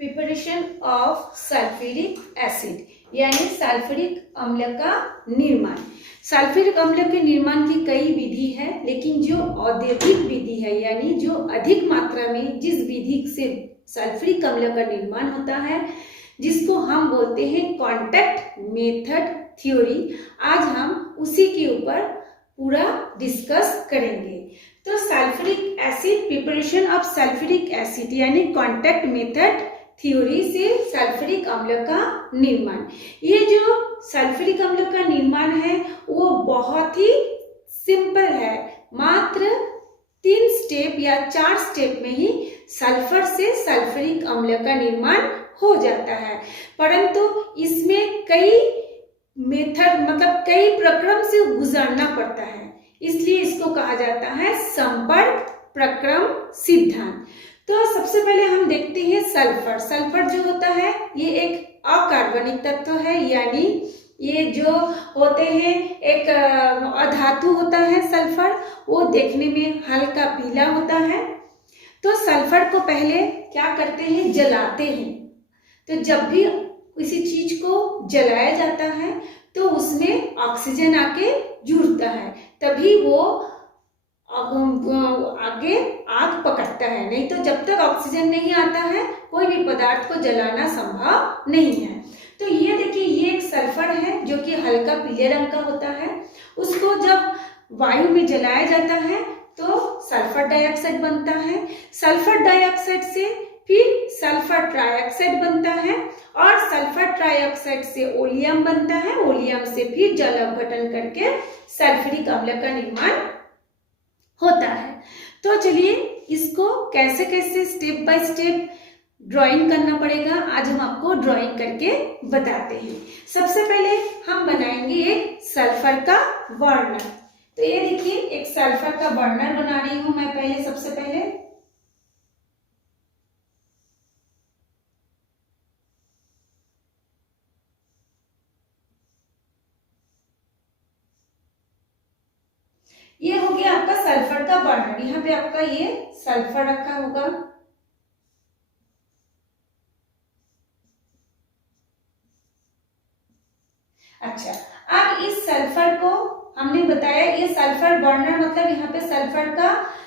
Preparation of sulphuric acid यानी sulphuric अम्ल का निर्माण। सल्फ्यूरिक अम्ल के निर्माण की कई विधि है, लेकिन जो औद्योगिक विधि है यानी जो अधिक मात्रा में जिस विधि से सल्फ्यूरिक अम्ल का निर्माण होता है, जिसको हम बोलते हैं कॉन्टैक्ट मेथड थ्योरी, आज हम उसी के ऊपर पूरा डिस्कस करेंगे। तो sulphuric acid, preparation of sulphuric acid यानी कॉन्टैक्ट मेथड थ्योरी से सल्फ्यूरिक अम्ल का निर्माण। ये जो सल्फ्यूरिक अम्ल का निर्माण है वो बहुत ही सिंपल है, मात्र 3 स्टेप या 4 स्टेप में ही सल्फर से सल्फ्यूरिक अम्ल का निर्माण हो जाता है। परंतु इसमें कई मेथड मतलब कई प्रक्रम से गुजरना पड़ता है, इसलिए इसको कहा जाता है संपर्क प्रक्रम सिद्धांत। तो सबसे पहले हम देखते हैं सल्फर। सल्फर जो होता है ये एक अकार्बनिक तत्व है, यानी ये जो होते हैं एक अधातु होता है सल्फर, वो देखने में हल्का पीला होता है। तो सल्फर को पहले क्या करते हैं, जलाते हैं। तो जब भी किसी चीज को जलाया जाता है तो उसमें ऑक्सीजन आके जुड़ता है, तभी वो आगे आग पकड़ता है, नहीं तो जब तक ऑक्सीजन नहीं आता है कोई भी पदार्थ को जलाना संभव नहीं है। तो ये देखिए, ये एक सल्फर है जो कि हल्का पीले रंग का होता है। उसको जब वायु में जलाया जाता है तो सल्फर डाइऑक्साइड बनता है। सल्फर डाइऑक्साइड से फिर सल्फर ट्राइऑक्साइड बनता है और सल्फर ट्राइऑक्साइड से ओलियम बनता है। ओलियम से फिर जल अपघटन करके सल्फ्यूरिक अम्ल का निर्माण होता है। तो चलिए इसको कैसे कैसे स्टेप बाय स्टेप ड्राइंग करना पड़ेगा, आज हम आपको ड्राइंग करके बताते हैं। सबसे पहले हम बनाएंगे एक सल्फर का बर्नर। तो ये देखिए, एक सल्फर का बर्नर बना रही हूं मैं पहले। सबसे पहले ये हो गया आपका सल्फर का बर्नर। यहाँ पे आपका ये सल्फर रखा होगा। अच्छा, अब इस सल्फर को हमने बताया, ये सल्फर बर्नर मतलब यहाँ पे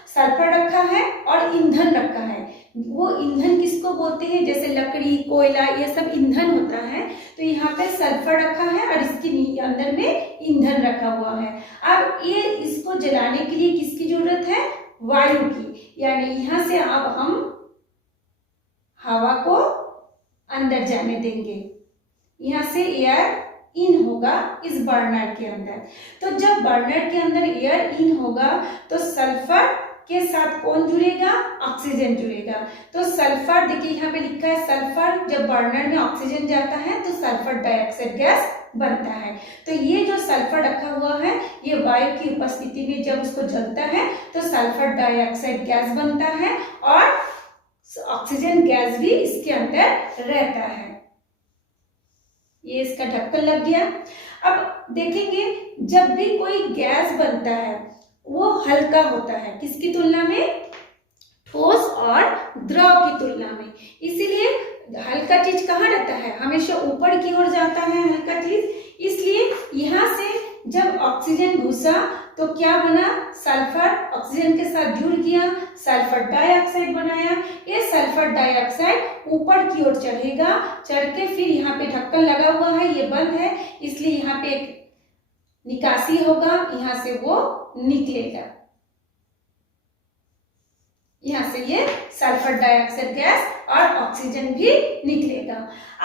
सल्फर रखा है और ईंधन रखा है। वो ईंधन किसको बोलते हैं, जैसे लकड़ी, कोयला, ये सब ईंधन होता है। तो यहाँ पे सल्फर रखा है और इसके अंदर में ईंधन रखा हुआ है। अब ये इसको जलाने के लिए किसकी जरूरत है, वायु की, यानी यहाँ से अब हम हवा को अंदर जाने देंगे। यहाँ से एयर इन होगा इस बर्नर के अंदर। तो जब बर्नर के अंदर एयर इन होगा तो सल्फर के साथ कौन जुड़ेगा, ऑक्सीजन जुड़ेगा। तो सल्फर देखिए यहाँ पे लिखा है सल्फर, जब बर्नर में ऑक्सीजन जाता है तो सल्फर डाइऑक्साइड गैस बनता है। तो ये जो सल्फर रखा हुआ है ये वायु की उपस्थिति में जब उसको जलता है तो सल्फर डाइऑक्साइड गैस बनता है और ऑक्सीजन गैस भी इसके अंदर रहता है। ये इसका ढक्कन लग गया। अब देखेंगे, जब भी कोई गैस बनता है वो हल्का होता है, किसकी तुलना में, ठोस और द्रव की तुलना में। इसीलिए हल्का चीज कहाँ रहता है, हमेशा ऊपर की ओर जाता है हल्का चीज। इसलिए यहाँ से जब ऑक्सीजन घुसा तो क्या बना, सल्फर ऑक्सीजन के साथ जुड़ गया, सल्फर डाइऑक्साइड बनाया। ये सल्फर डाइऑक्साइड ऊपर की ओर चढ़ेगा, चढ़ के फिर यहाँ पे ढक्कन लगा हुआ है, ये बंद है, इसलिए यहाँ पे एक निकासी होगा, यहाँ से वो निकलेगा। यहाँ से ये सल्फर डाइऑक्साइड गैस और ऑक्सीजन भी निकलेगा।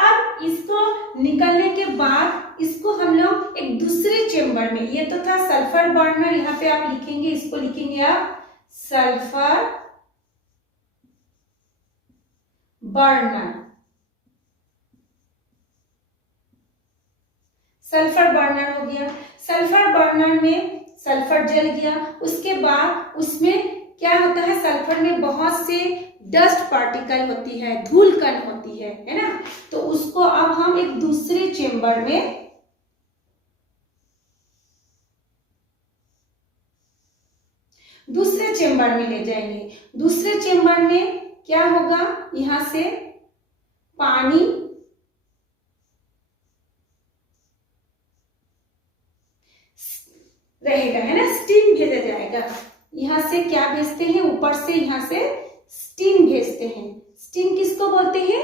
अब इसको निकलने के बाद इसको हम लोग एक दूसरे चेम्बर में, ये तो था सल्फर बर्नर, यहाँ पे आप लिखेंगे, इसको लिखेंगे आप सल्फर बर्नर। सल्फर बर्नर हो गया। सल्फर बर्नर में सल्फर जल गया, उसके बाद उसमें क्या होता है, सल्फर में बहुत से डस्ट पार्टिकल होती है, धूल कण होती है ना। तो उसको अब हम एक दूसरे चेम्बर में ले जाएंगे। दूसरे चेम्बर में क्या होगा, यहाँ से पानी रहेगा, है ना, स्टीम भेजा जाएगा। यहां से क्या भेजते हैं, ऊपर से यहां से स्टीम भेजते हैं। स्टीम किसको बोलते हैं,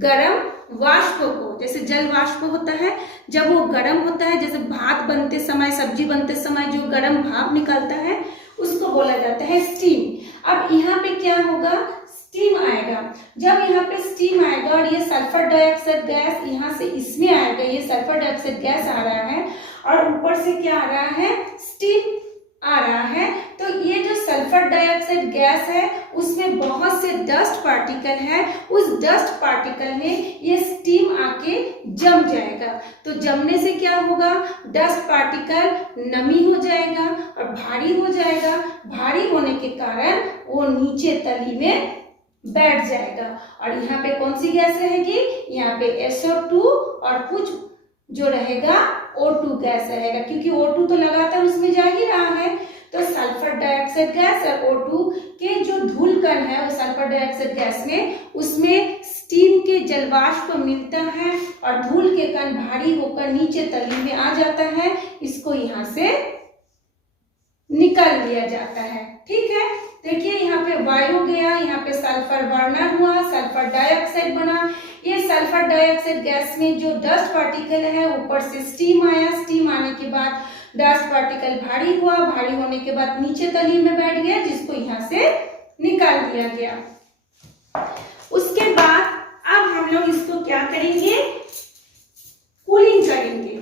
गरम वाष्प को। जैसे जल वाष्प होता है, जब वो गरम होता है, जैसे भात बनते समय, सब्जी बनते समय जो गरम भाप निकलता है उसको बोला जाता है स्टीम। अब यहाँ पे क्या होगा, स्टीम आएगा। जब यहाँ पे स्टीम आएगा और ये सल्फर डाइऑक्साइड गैस यहाँ से इसमें आएगा, ये सल्फर डाइऑक्साइड गैस आ रहा है और ऊपर से क्या आ रहा है, स्टीम आ रहा है। तो ये जो सल्फर डाइऑक्साइड गैस है उसमें बहुत से डस्ट पार्टिकल है, उस डस्ट पार्टिकल में ये स्टीम आके जम जाएगा। तो जमने से क्या होगा, डस्ट पार्टिकल नमी हो जाएगा और भारी हो जाएगा। भारी होने के कारण वो नीचे तली में बैठ जाएगा और यहाँ पे कौन सी गैस रहेगी, यहाँ पे SO2 और कुछ जो रहेगा O2 गैस रहेगा, क्योंकि O2 तो लगातार उसमें जा ही रहा है। तो सल्फर डाइऑक्साइड गैस और O2 के जो धूल कण है वो सल्फर डाइऑक्साइड गैस में, उसमें स्टीम के जलवाष्प मिलता है और धूल के कण भारी होकर नीचे तली में आ जाता है। इसको यहाँ से निकाल लिया जाता है। ठीक है, देखिए यहाँ पे वायु गया, यहाँ पे सल्फर बर्नर हुआ, सल्फर डाइऑक्साइड बना। ये सल्फर डाइऑक्साइड गैस में जो डस्ट पार्टिकल है ऊपर से स्टीम आया, स्टीम आने के बाद डस्ट पार्टिकल भारी हुआ, भारी होने के बाद नीचे तली में बैठ गया, जिसको यहाँ से निकाल दिया गया। उसके बाद अब हम लोग इसको क्या करेंगे, कूलिंग करेंगे।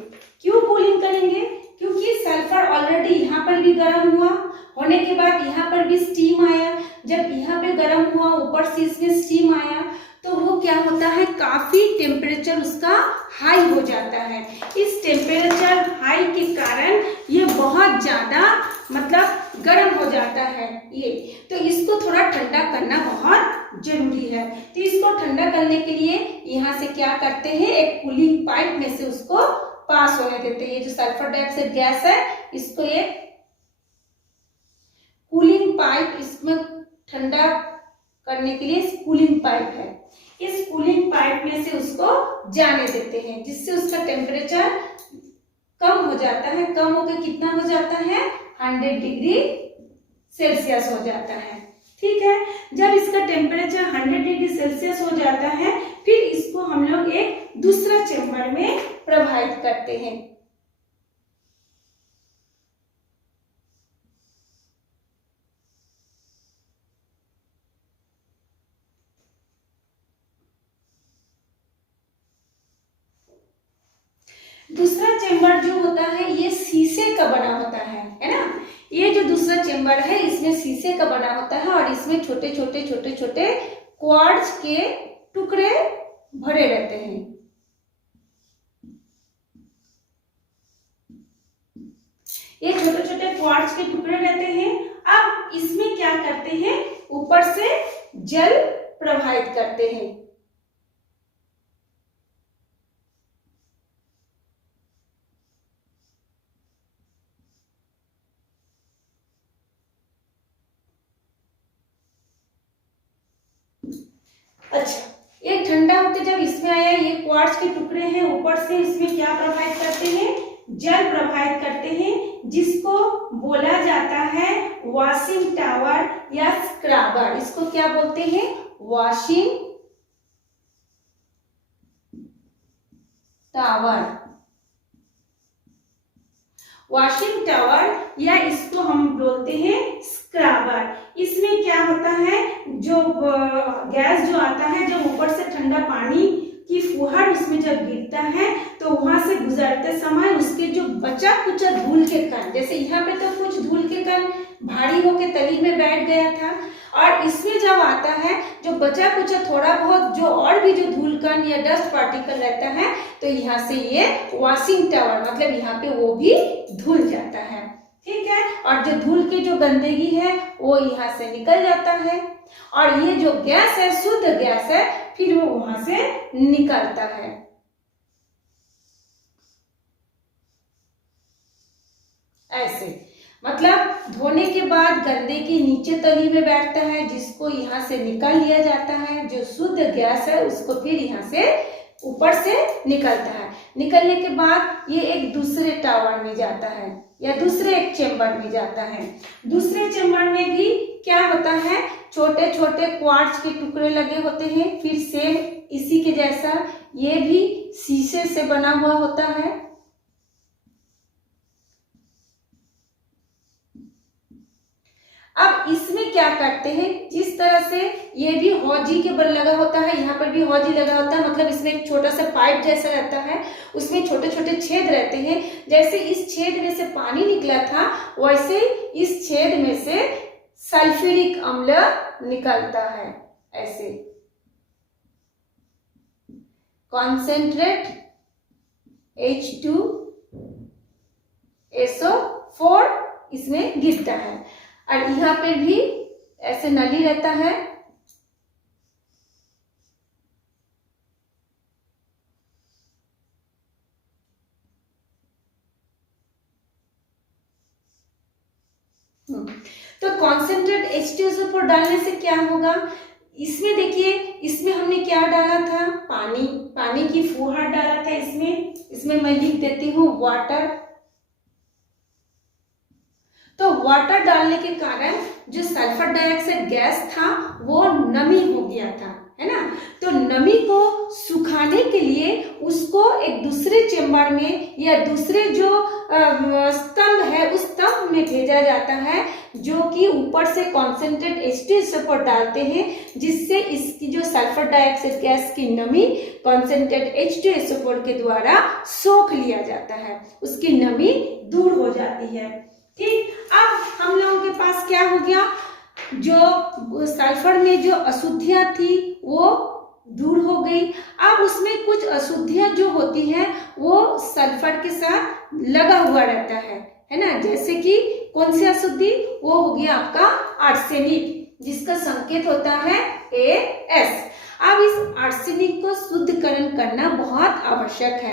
क्यों कूलिंग करेंगे, क्योंकि सल्फर ऑलरेडी यहाँ पर भी गर्म हुआ, होने के बाद यहाँ पर भी स्टीम आया। जब यहाँ पे गर्म हुआ, ऊपर से इसमें स्टीम आया, तो वो क्या होता है, काफी टेम्परेचर उसका हाई हो जाता है। इस टेम्परेचर हाई के कारण ये बहुत ज्यादा मतलब गर्म हो जाता है ये। तो इसको थोड़ा ठंडा करना बहुत जरूरी है। तो इसको ठंडा करने के लिए यहाँ से क्या करते हैं, एक कूलिंग पाइप में से उसको पास होने देते हैं। ये जो सल्फर डाइऑक्साइड गैस है, इसको एक कूलिंग पाइप, इसमें ठंडा करने के लिए कूलिंग पाइप है, इस कूलिंग पाइप में से उसको जाने देते हैं, जिससे उसका टेम्परेचर कम हो जाता है। कम होकर कितना हो जाता है, 100 डिग्री सेल्सियस हो जाता है। ठीक है, जब इसका टेम्परेचर 100 डिग्री सेल्सियस हो जाता है, फिर इसको हम लोग एक दूसरा चेम्बर में प्रवाहित करते हैं। दूसरा चेम्बर जो होता है ये शीशे का बना होता है ना। ये जो दूसरा चेम्बर है इसमें शीशे का बना होता है और इसमें छोटे छोटे छोटे छोटे क्वार्ट्ज के टुकड़े भरे रहते हैं। ये छोटे छोटे क्वार्ट्ज के टुकड़े रहते हैं। अब इसमें क्या करते हैं, ऊपर से जल प्रवाहित करते हैं। अच्छा, ये ठंडा होकर जब इसमें आया, ये क्वार्ट्ज के टुकड़े हैं, ऊपर से इसमें क्या प्रवाहित करते हैं, जल प्रवाहित करते हैं, जिसको बोला जाता है वॉशिंग टावर या स्क्रबर। इसको क्या बोलते हैं, वॉशिंग टावर। वॉशिंग टावर या इसको हम बोलते हैं स्क्रबर। इसमें क्या होता है, जो गैस जो आता है, जब ऊपर से ठंडा पानी की फुहार उसमें जब गिरता है, तो वहां से गुजरते समय उसके जो बचा कुचा धूल के कण, जैसे यहाँ पे तो कुछ धूल के कण भारी होके तली में बैठ गया था, और इसमें जब आता है जो बचा कुचा थोड़ा बहुत जो और भी जो धूल कण या डस्ट पार्टिकल रहता है, तो यहाँ से ये वॉशिंग टावर मतलब यहाँ पे वो भी धुल जाता है। ठीक है, और जो धूल की जो गंदगी है वो यहाँ से निकल जाता है, और ये जो गैस है शुद्ध गैस है, फिर वो वहां से निकलता है। ऐसे मतलब धोने के बाद गंदे की नीचे तली में बैठता है, जिसको यहाँ से निकाल लिया जाता है। जो शुद्ध गैस है उसको फिर यहाँ से ऊपर से निकलता है। निकलने के बाद ये एक दूसरे टावर में जाता है या दूसरे एक चेम्बर में जाता है। दूसरे चेम्बर में भी क्या होता है, छोटे छोटे क्वार्ट्ज के टुकड़े लगे होते हैं। फिर सेम इसी के जैसा ये भी शीशे से बना हुआ होता है। अब इसमें क्या करते हैं, जिस तरह से ये भी हौजी के बल लगा होता है, यहाँ पर भी हौजी लगा होता है, मतलब इसमें एक छोटा सा पाइप जैसा रहता है, उसमें छोटे छोटे छेद रहते हैं। जैसे इस छेद में से पानी निकला था, वैसे इस छेद में से सल्फ्यूरिक अम्ल निकलता है। ऐसे कॉन्सेंट्रेट H2SO4 इसमें गिरता है। और यहाँ पे भी ऐसे नली रहता है। तो कॉन्सेंट्रेट H2SO4 डालने से क्या होगा, इसमें देखिए, इसमें हमने क्या डाला था, पानी, पानी की फुहार डाला था इसमें मैं लिख देती हूँ वाटर। तो वाटर डालने के कारण जो सल्फर डाइऑक्साइड गैस था वो नमी हो गया था, है ना। तो नमी को सुखाने के लिए उसको एक दूसरे चेम्बर में या दूसरे जो स्तंभ है उस स्तंभ में भेजा जाता है, जो कि ऊपर से कॉन्सेंट्रेट H2SO4 डालते हैं, जिससे इसकी जो सल्फर डाइऑक्साइड गैस की नमी कॉन्सेंट्रेट H2SO4 के द्वारा सोख लिया जाता है, उसकी नमी दूर हो जाती है। ठीक, अब हम लोगों के पास क्या हो गया, जो सल्फर में जो अशुद्धियां थी वो दूर हो गई। अब उसमें कुछ अशुद्धियां जो होती हैं वो सल्फर के साथ लगा हुआ रहता है ना। जैसे कि कौन सी अशुद्धि, वो हो गया आपका आर्सेनिक, जिसका संकेत होता है AS। अब इस आर्सेनिक को शुद्धिकरण करना बहुत आवश्यक है।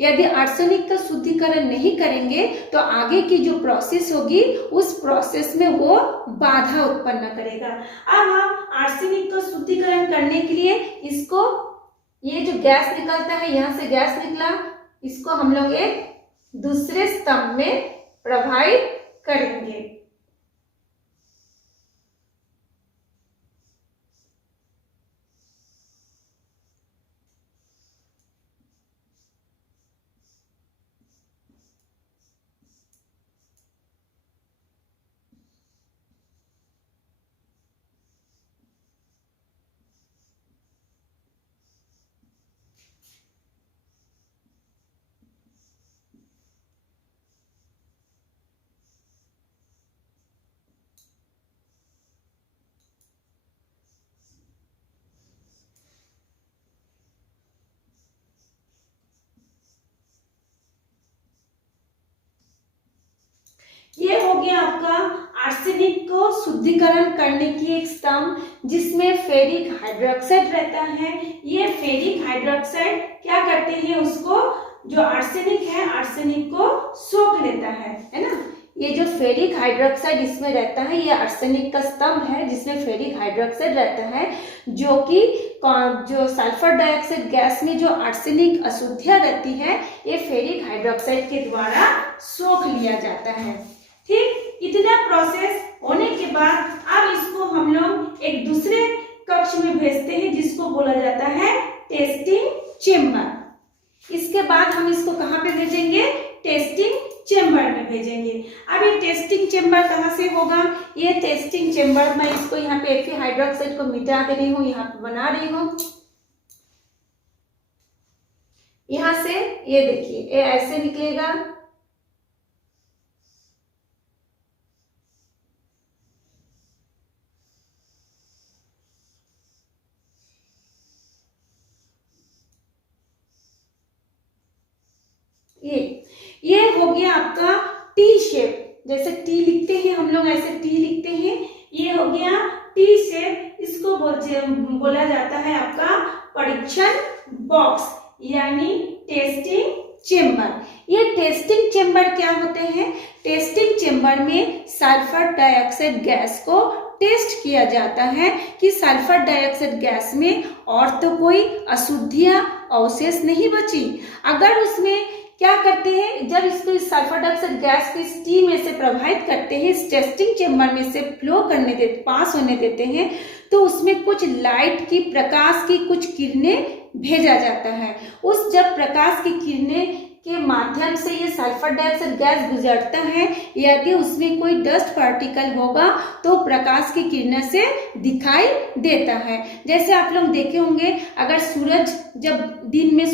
यदि आर्सेनिक का शुद्धिकरण नहीं करेंगे तो आगे की जो प्रोसेस होगी उस प्रोसेस में वो बाधा उत्पन्न करेगा। अब हम आर्सेनिक का शुद्धिकरण करने के लिए इसको, ये जो गैस निकलता है, यहाँ से गैस निकला, इसको हम लोग एक दूसरे स्तंभ में प्रवाहित करेंगे। ये हो गया आपका आर्सेनिक को शुद्धिकरण करने की एक स्तंभ, जिसमें फेरिक हाइड्रोक्साइड रहता है। ये फेरिक हाइड्रोक्साइड क्या करते हैं, उसको जो आर्सेनिक है, आर्सेनिक को सोख लेता है ना। ये जो फेरिक हाइड्रोक्साइड इसमें रहता है, ये आर्सेनिक का स्तंभ है जिसमें फेरिक हाइड्रोक्साइड रहता है, जो कि जो सल्फर डाइऑक्साइड गैस में जो आर्सेनिक अशुद्धियां रहती है, ये फेरिक हाइड्रोक्साइड के द्वारा सोख लिया जाता है। ठीक, इतना प्रोसेस होने के बाद अब इसको हम लोग एक दूसरे कक्ष में भेजते हैं, जिसको बोला जाता है टेस्टिंग चेम्बर। इसके बाद हम इसको कहाँ पे भेजेंगे, टेस्टिंग चेम्बर में भेजेंगे। अब ये टेस्टिंग चेम्बर कहाँ से होगा, ये टेस्टिंग चेम्बर, मैं इसको यहाँ पे Fe हाइड्रोक्साइड को मिटा दे रही हूँ, यहाँ पे बना रही हूँ। यहाँ से ये देखिए, ये ऐसे निकलेगा, ये हो गया आपका टी शेप, जैसे टी लिखते हैं हम लोग, ऐसे टी लिखते हैं। ये हो गया टी शेप, इसको बोला जाता है आपका परीक्षण बॉक्स यानी टेस्टिंग चेम्बर। ये टेस्टिंग चेम्बर क्या होते हैं? टेस्टिंग चेम्बर में सल्फर डाइऑक्साइड गैस को टेस्ट किया जाता है कि सल्फर डाइऑक्साइड गैस में और तो कोई अशुद्धियां अवशेष नहीं बची। अगर उसमें क्या करते हैं, जब इसको सल्फर डाइऑक्साइड गैस को स्टीम में से प्रवाहित करते हैं, इस टेस्टिंग चेम्बर में से फ्लो करने देते, पास होने देते हैं, तो उसमें कुछ लाइट की, प्रकाश की कुछ किरणें भेजा जाता है। उस जब प्रकाश की किरणें के माध्यम से ये सल्फर डाइऑक्साइड गैस गुजरता है, यदि उसमें कोई डस्ट पार्टिकल होगा तो प्रकाश की किरणों से दिखाई देता है। जैसे आप लोग देखे होंगे, अगर सूरज, जब दिन में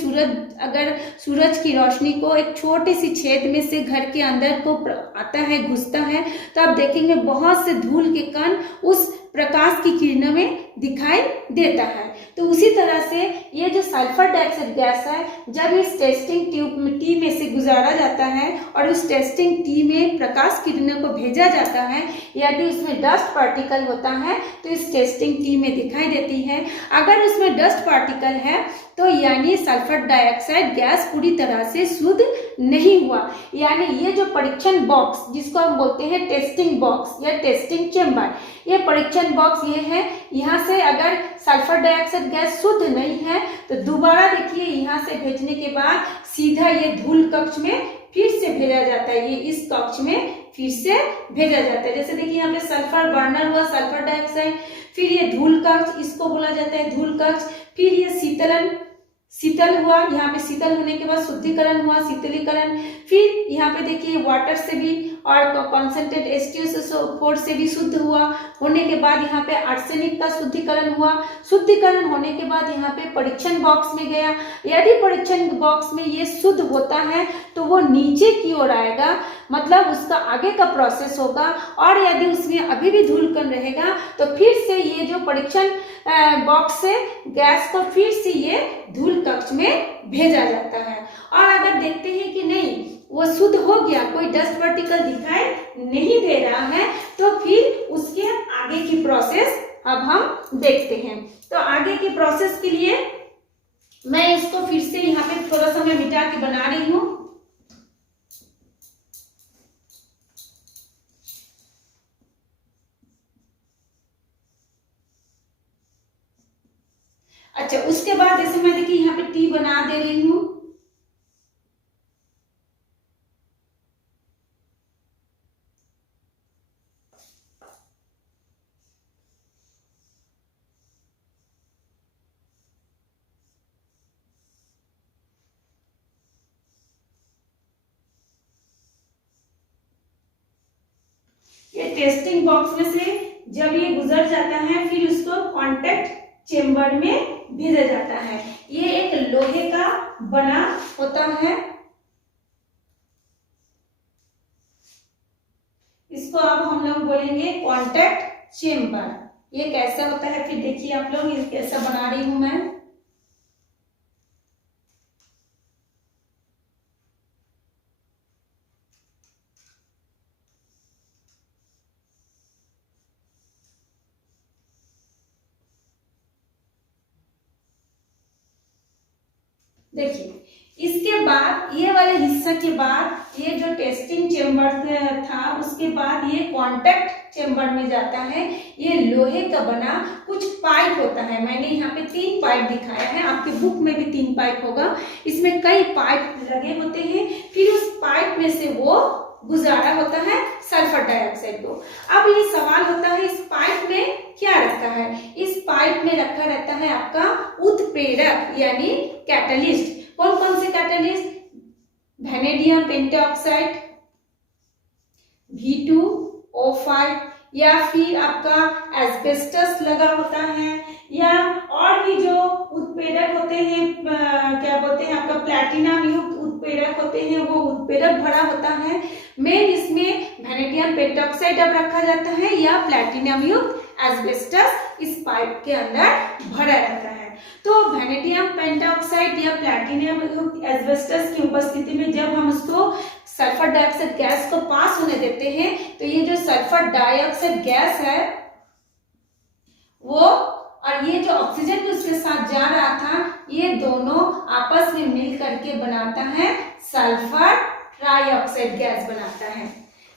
अगर सूरज की रोशनी को एक छोटी सी छेद में से घर के अंदर को आता है, घुसता है, तो आप देखेंगे बहुत से धूल के कण उस प्रकाश की किरणों में दिखाई देता है। तो उसी तरह से ये जो सल्फर डाइऑक्साइड गैस है, जब इस टेस्टिंग टी में से गुजारा जाता है और उस टेस्टिंग टी में प्रकाश किरणों को भेजा जाता है, यदि उसमें डस्ट पार्टिकल होता है तो इस टेस्टिंग टी में दिखाई देती है। अगर उसमें डस्ट पार्टिकल है तो यानी सल्फर डाइऑक्साइड गैस पूरी तरह से शुद्ध नहीं हुआ। यानी ये जो परीक्षण बॉक्स, जिसको हम बोलते हैं टेस्टिंग बॉक्स या टेस्टिंग चेम्बर, ये परीक्षण बॉक्स ये है, यहाँ से अगर सल्फर डाइऑक्साइड गैस शुद्ध नहीं है तो दोबारा देखिए, यहाँ से भेजने के बाद सीधा ये धूल कक्ष में फिर से भेजा जाता है, ये इस कक्ष में फिर से भेजा जाता है। जैसे देखिए यहाँ पे सल्फर बर्नर हुआ, सल्फर डाइऑक्साइड, फिर ये धूल कक्ष, इसको बोला जाता है धूल कक्ष, फिर ये शीतल हुआ, यहाँ पे शीतल होने के बाद शुद्धिकरण हुआ, शीतलीकरण, फिर यहाँ पे देखिए वाटर से भी और कॉन्सेंट्रेट H2SO4 से भी शुद्ध हुआ, होने के बाद यहाँ पे आर्सेनिक का शुद्धिकरण हुआ, शुद्धिकरण होने के बाद यहाँ पे परीक्षण बॉक्स में गया। यदि परीक्षण बॉक्स में ये शुद्ध होता है तो वो नीचे की ओर आएगा, मतलब उसका आगे का प्रोसेस होगा, और यदि उसमें अभी भी धूलकण रहेगा तो फिर से ये जो परीक्षण बॉक्स से गैस को फिर से ये धूल कक्ष में भेजा जाता है। और अगर देखते हैं कि नहीं वो शुद्ध हो गया, कोई डस्ट पार्टिकल दिखाई नहीं दे रहा है, तो फिर उसके आगे की प्रोसेस अब हम देखते हैं। तो आगे की प्रोसेस के लिए मैं इसको फिर से यहाँ पे थोड़ा सा मैं मिटा के बना रही हूँ। अच्छा, उसके बाद जैसे मैं देखिए यहाँ पे टी बना दे रही हूँ। ये टेस्टिंग बॉक्स में से जब ये गुजर जाता है, फिर उसको कॉन्टैक्ट चेम्बर में भेजा जाता है। ये एक लोहे का बना होता है, इसको अब हम लोग बोलेंगे कॉन्टैक्ट चेम्बर। ये कैसा होता है फिर देखिए आप लोग, ये कैसा बना रही हूं मैं। देखिए इसके बाद ये वाले हिस्से के बाद, ये जो टेस्टिंग चेम्बर था उसके बाद ये कॉन्टैक्ट चेम्बर में जाता है। ये लोहे का बना कुछ पाइप होता है, मैंने यहाँ पे 3 पाइप दिखाया है, आपके बुक में भी 3 पाइप होगा, इसमें कई पाइप लगे होते हैं। फिर उस पाइप में से वो गुजारा होता है सल्फर डाइऑक्साइड को। अब ये सवाल होता है इस पाइप में क्या रखा है? इस पाइप में रखा रहता है आपका उत्प्रेरक यानी कैटलिस्ट। कौन कौन से कैटलिस्ट? वैनेडियम पेंटॉक्साइड, V2O5, या फिर आपका एस्बेस्टस लगा होता है, या और भी जो उत्प्रेरक होते हैं, क्या बोलते हैं आपका प्लैटिनम युक्त उत्प्रेरक होते हैं, वो उत्प्रेरक भरा होता है। मेन इसमें वैनेडियम पेंटॉक्साइड अब रखा जाता है या प्लैटिनम युक्त एस्बेस्टस इस पाइप के अंदर भरा रहता है। तो वैनेडियम पेंटॉक्साइड या प्लैटिनम युक्त एस्बेस्टस की उपस्थिति में जब हम उसको सल्फर डाइऑक्साइड गैस को पास होने देते हैं, तो ये जो सल्फर डाइऑक्साइड गैस है वो, और ये जो ऑक्सीजन भी उसके साथ जा रहा था, ये दोनों आपस में मिल करके बनाता है सल्फर ट्राइऑक्साइड गैस बनाता है।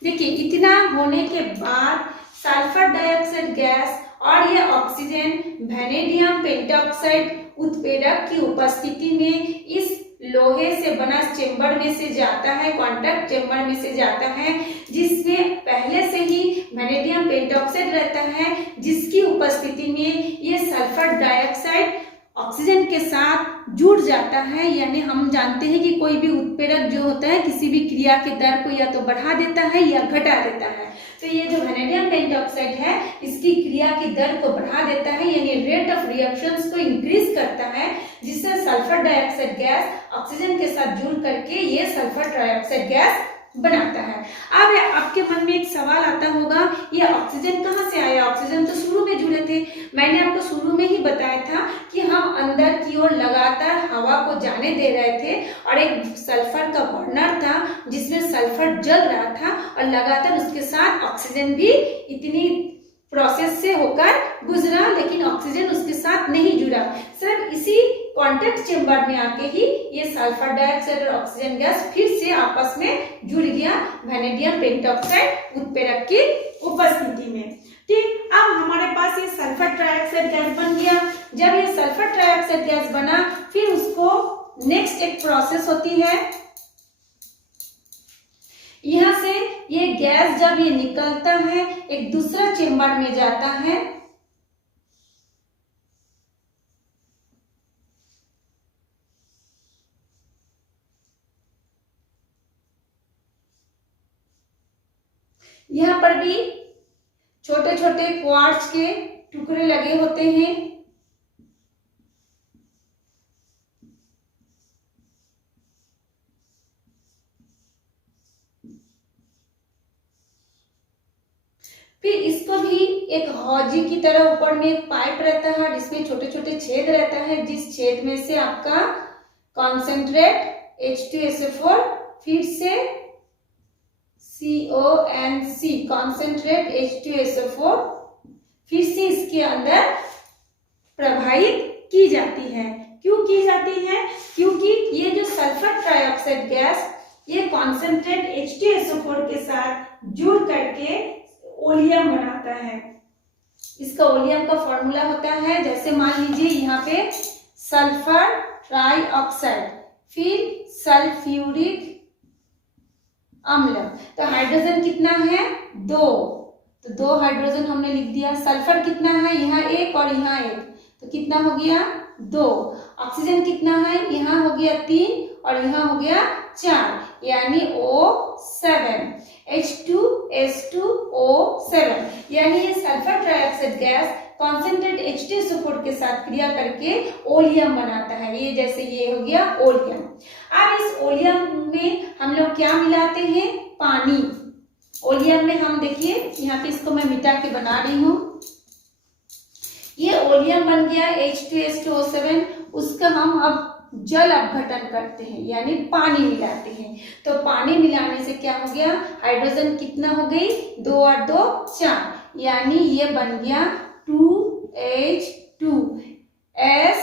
देखिए इतना होने के बाद सल्फर डाइऑक्साइड गैस और ये ऑक्सीजन वैनेडियम पेंटॉक्साइड उत्प्रेरक की उपस्थिति में इस लोहे से बना चेंबर में से जाता है, कॉन्टैक्ट चेंबर में से जाता है, जिसमें पहले से ही वैनेडियम पेंटॉक्साइड रहता है, जिसकी उपस्थिति में ये सल्फर डाइऑक्साइड ऑक्सीजन के साथ जुड़ जाता है। यानी हम जानते हैं कि कोई भी उत्प्रेरक जो होता है किसी भी क्रिया के दर को या तो बढ़ा देता है या घटा देता है। तो ये जो वैनेडियम पेंटॉक्साइड है इसकी क्रिया की दर को बढ़ा देता है, यानी रेट ऑफ रिएक्शंस को इंक्रीज करता है, जिससे सल्फर डाइऑक्साइड गैस ऑक्सीजन के साथ जुड़ करके ये सल्फर ट्राइऑक्साइड गैस बनाता है। अब आपके मन में एक सवाल आता होगा, ये ऑक्सीजन कहाँ से आया? ऑक्सीजन तो शुरू में जुड़े थे। मैंने आपको शुरू में ही बताया था कि हम अंदर की ओर लगातार हवा को जाने दे रहे थे और एक सल्फर का बर्नर था जिसमें सल्फर जल रहा था और लगातार उसके साथ ऑक्सीजन भी इतनी प्रोसेस से होकर गुजरा, लेकिन ऑक्सीजन उसके साथ नहीं जुड़ा। सिर्फ इसी कॉन्टैक्ट चेंबर में आके ही ये सल्फर डाइऑक्साइड और ऑक्सीजन गैस फिर से आपस में जुड़ गया वैनेडियम पेंटॉक्साइड उत्प्रेरक की उपस्थिति में। ठीक, अब हमारे पास ये सल्फर ट्राइऑक्साइड गैस बन गया। जब ये सल्फर ट्राइऑक्साइड गैस बना, फिर उसको नेक्स्ट एक प्रोसेस होती है, यहाँ से ये गैस जब ये निकलता है एक दूसरा चेंबर में जाता है, यहाँ पर भी छोटे छोटे क्वार्ट्ज के टुकड़े लगे होते हैं। फिर इसको भी एक हौजी की तरह ऊपर में एक पाइप रहता है जिसमें छोटे छोटे छेद रहता है, जिस छेद में से आपका कॉन्सेंट्रेट H2SO4 फिर से CONC कॉन्सेंट्रेट H2SO4 फिर से इसके अंदर प्रवाहित की जाती है। क्यों की जाती है? क्योंकि ये जो सल्फर ट्राइऑक्साइड गैस ये कॉन्सेंट्रेट H2SO4 के साथ जुड़ करके ओलियम बनाता है। इसका ओलियम का फॉर्मूला होता है, जैसे मान लीजिए यहाँ पे सल्फर ट्राइऑक्साइड फिर सल्फ्यूरिक अम्ल, तो हाइड्रोजन कितना है? 2, तो 2 हाइड्रोजन हमने लिख दिया। सल्फर कितना है? यहाँ 1 और यहाँ 1, तो कितना हो गया? 2। ऑक्सीजन कितना है? यहाँ हो गया 3 और यहाँ हो गया 4, यानी O7 H2S2O7, यानी ये sulphur trioxide gas concentrate H2SO4 के साथ क्रिया करके ओलियम बनाता है। ये जैसे ये हो गया ओलियम। अब इस ओलियम में हम लोग क्या मिलाते हैं? पानी। ओलियम में हम देखिए यहाँ पे इसको मैं मिटा के बना रही हूँ। ये ओलियम बन गया H2S2O7, उसका हम अब जल अपघटन करते हैं यानी पानी मिलाते हैं। तो पानी मिलाने से क्या हो गया? हाइड्रोजन कितना हो गई? 2 और 2 4, यानी ये बन गया 2H2S।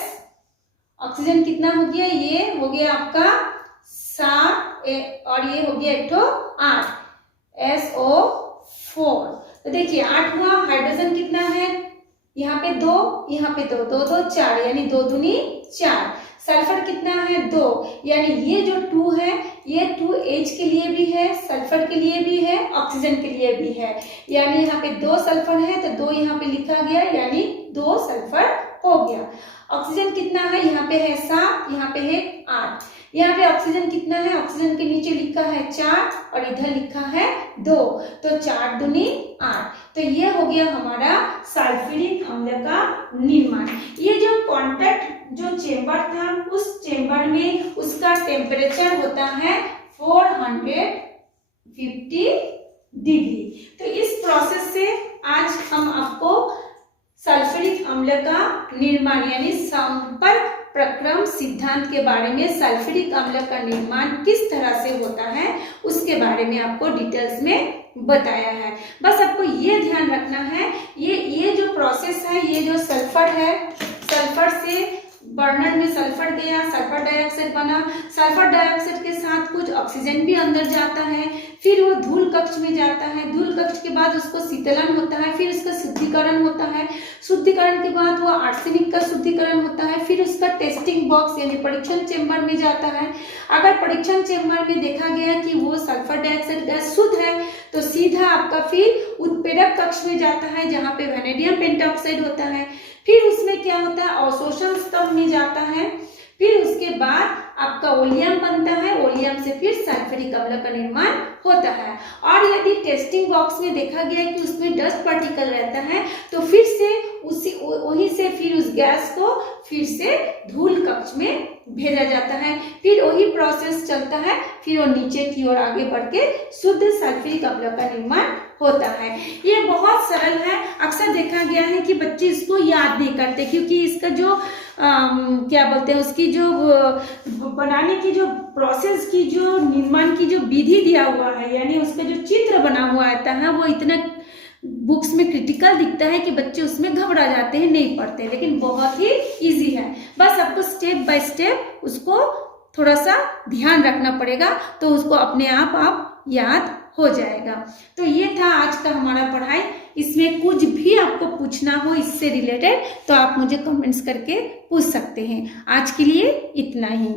ऑक्सीजन कितना हो गया? ये हो गया आपका 7 और ये हो गया 8 SO4। तो देखिए 8 हुआ। हाइड्रोजन कितना है? यहाँ पे 2, यहाँ पे 2, 2 2 4, यानी 2 दूनी 4। सल्फर कितना है? 2, यानी ये जो 2 है ये 2H के लिए भी है, सल्फर के लिए भी है, ऑक्सीजन के लिए भी है, यानी यहाँ पे 2 सल्फर है तो 2 यहाँ पे लिखा गया, यानी 2 सल्फर हो गया। ऑक्सीजन कितना है? यहाँ पे है 7, यहाँ पे है 8। यहाँ पे ऑक्सीजन कितना है? ऑक्सीजन के नीचे लिखा है 4 और इधर लिखा है 2, तो 4 दूनी 8। तो ये हो गया हमारा सल्फ्यूरिक अम्ल का निर्माण। ये जो कॉन्टैक्ट जो चेंबर था उस चेंबर में उसका टेम्परेचर होता है 450 डिग्री। तो इस प्रोसेस से आज हम आपको सल्फ्यूरिक अम्ल का निर्माण यानी संपर्क प्रक्रम सिद्धांत के बारे में, सल्फ्यूरिक अम्ल का निर्माण किस तरह से होता है उसके बारे में आपको डिटेल्स में बताया है। बस आपको ये ध्यान रखना है, ये जो प्रोसेस है, ये जो सल्फर है, सल्फर से बर्नर में सल्फर गया, सल्फर डाइऑक्साइड बना, सल्फर डाइऑक्साइड के साथ कुछ ऑक्सीजन भी अंदर जाता है, फिर वो धूल कक्ष में जाता है, धूल कक्ष के बाद उसको शीतलन होता है, फिर उसका शुद्धिकरण होता है, शुद्धिकरण के बाद वो आर्सेनिक का शुद्धिकरण होता है, फिर उसका टेस्टिंग बॉक्स यानी परीक्षण चेम्बर में जाता है। अगर परीक्षण चेम्बर में देखा गया कि वो सल्फर डाइऑक्साइड गैस शुद्ध है तो सीधा आपका फिर उत्प्रेरक कक्ष में जाता है जहाँ पे वैनेडियम पेंटॉक्साइड होता है, फिर उसमें क्या होता है अवशोषण स्तंभ में जाता है, फिर उसके बाद आपका ओलियम बनता है, ओलियम से फिर सल्फ्यूरिक अम्ल का निर्माण होता है। और यदि टेस्टिंग बॉक्स में देखा गया कि उसमें डस्ट पार्टिकल रहता है तो फिर से वहीं से फिर उस गैस को फिर से धूल कक्ष में भेजा जाता है, फिर वही प्रोसेस चलता है, फिर वो नीचे की ओर आगे बढ़ के शुद्ध सल्फ्यूरिक अम्ल का निर्माण होता है। ये बहुत सरल है, अक्सर देखा गया है कि बच्चे इसको याद नहीं करते क्योंकि इसका जो क्या बोलते हैं उसकी जो बनाने की जो प्रोसेस की जो निर्माण की जो विधि दिया हुआ है यानी उसका जो चित्र बना हुआ आता है वो इतना बुक्स में क्रिटिकल दिखता है कि बच्चे उसमें घबरा जाते हैं, नहीं पढ़ते, लेकिन बहुत ही इजी है। बस आपको स्टेप बाय स्टेप उसको थोड़ा सा ध्यान रखना पड़ेगा तो उसको अपने आप याद हो जाएगा। तो ये था आज का हमारा पढ़ाई। इसमें कुछ भी आपको पूछना हो इससे रिलेटेड तो आप मुझे कमेंट्स करके पूछ सकते हैं। आज के लिए इतना ही।